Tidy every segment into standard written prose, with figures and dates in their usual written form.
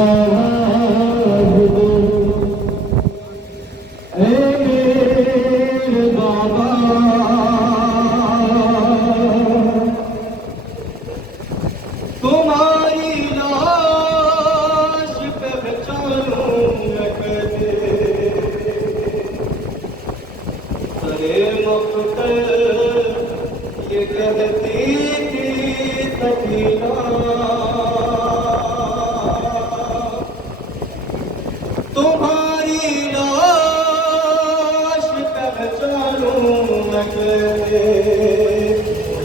आवाज दो ऐ मेरे बाबा, तुम्हारी लाश पहचानूं मैं कैसे, अरे मक्तल ये कहती थी सकीना, तुम्हारी लाश पहचानूं मैं कैसे,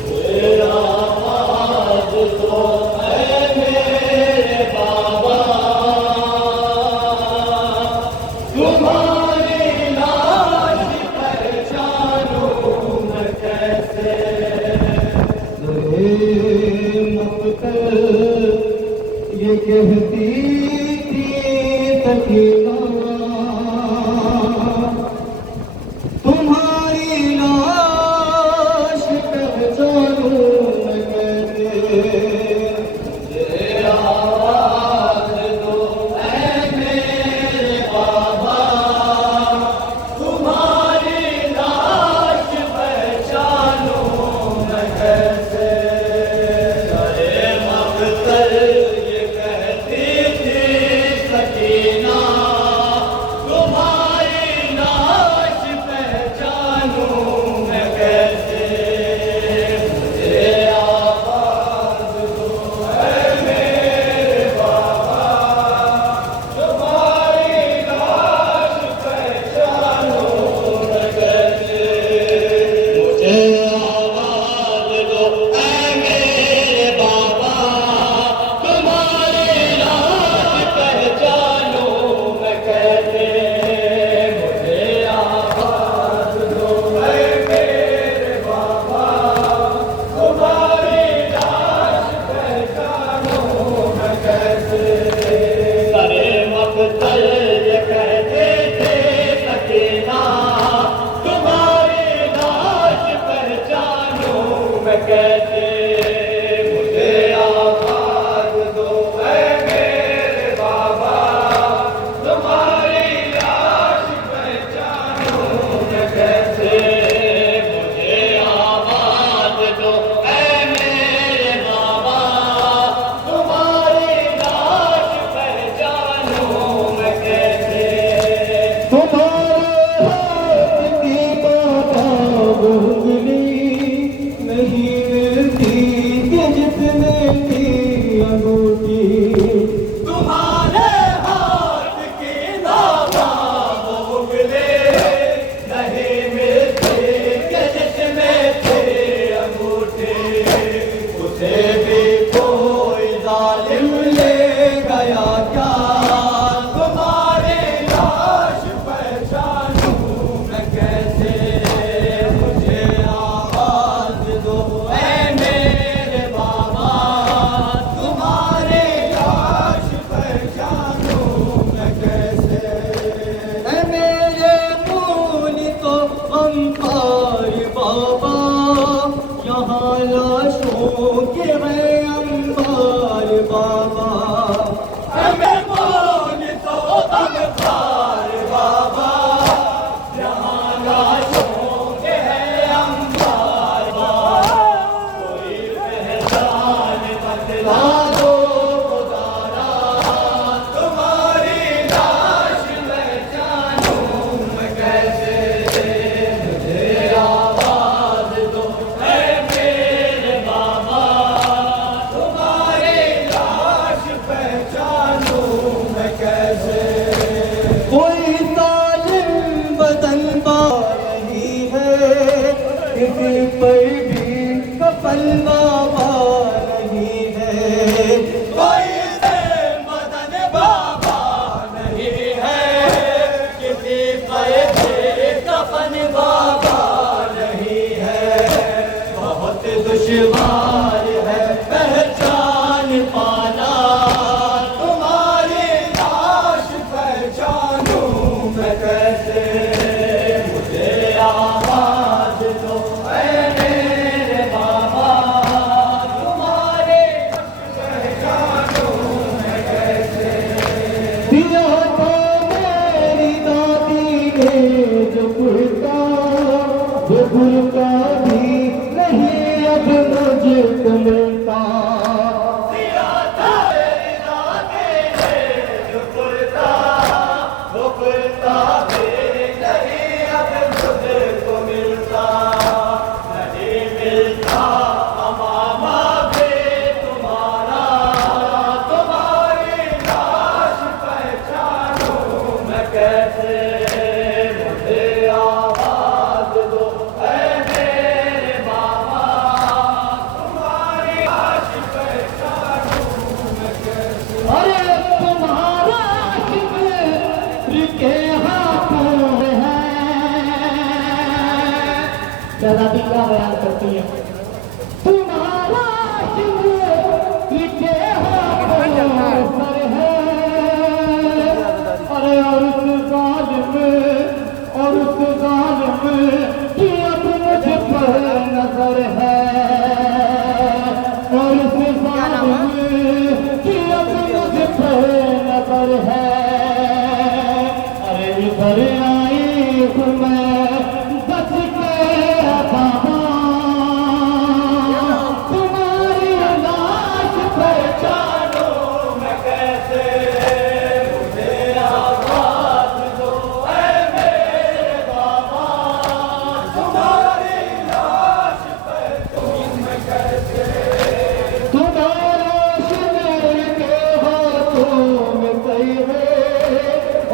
मेरा आवाज दो ऐ मेरे बाबा, तुम्हारी लाश पहचानूं मैं कैसे, मक्तल ये कहती थी सकीना, तुम्हारी लाश पहचानूं मैं कैसे, मेरा आवाज दो ऐ मेरे बाबा, तुम्हारी लाश पहचानूं मैं कैसे, अरे मक्तल ये कहती थी सकीना,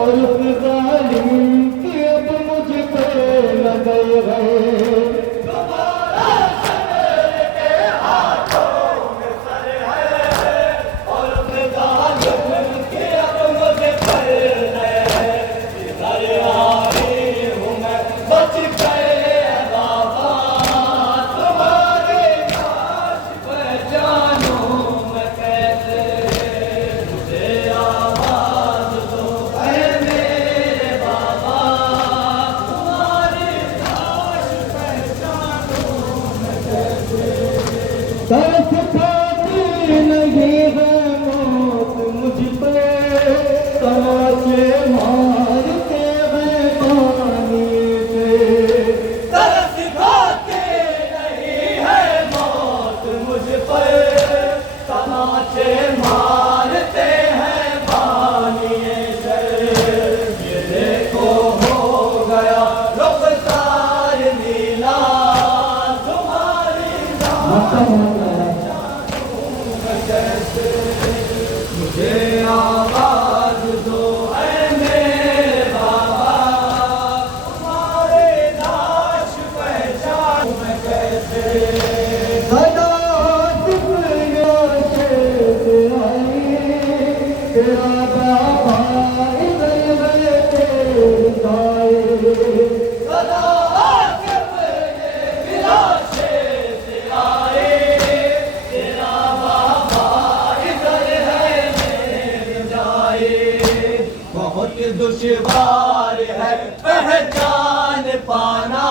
और उस जालिम की अब मुझ पे लगे गए। तुम्हारा सर के हाथों में सर है और उस जालिम की अब मुझ पर है। इधर आई हूँ मैं बच गए बाबा, तुम्हारी लाश पहचानूं मैं कैसे। मुझे आवाज दो ऐ मेरे बाबा, तुम्हारी लाश पहचानूं मैं कैसे। तरस खाती नहीं है मौत मुझ पे, तमाचे मारते हैं पानी पे। तरस खाती नहीं है मौत मुझ पर, तमाचे मारते हैं पानी से। ये देखो हो गया रुखसार नीला, तुम्हारी कैसे। मुझे आवाज दो ऐ मेरे बाबा, तुम्हारे लाश पहचानूं मैं कैसे। सदा दुनिया से आई तेरा बाबा इधर तेरे गाए। सदा बहुत दुश्वार है पहचान पाना,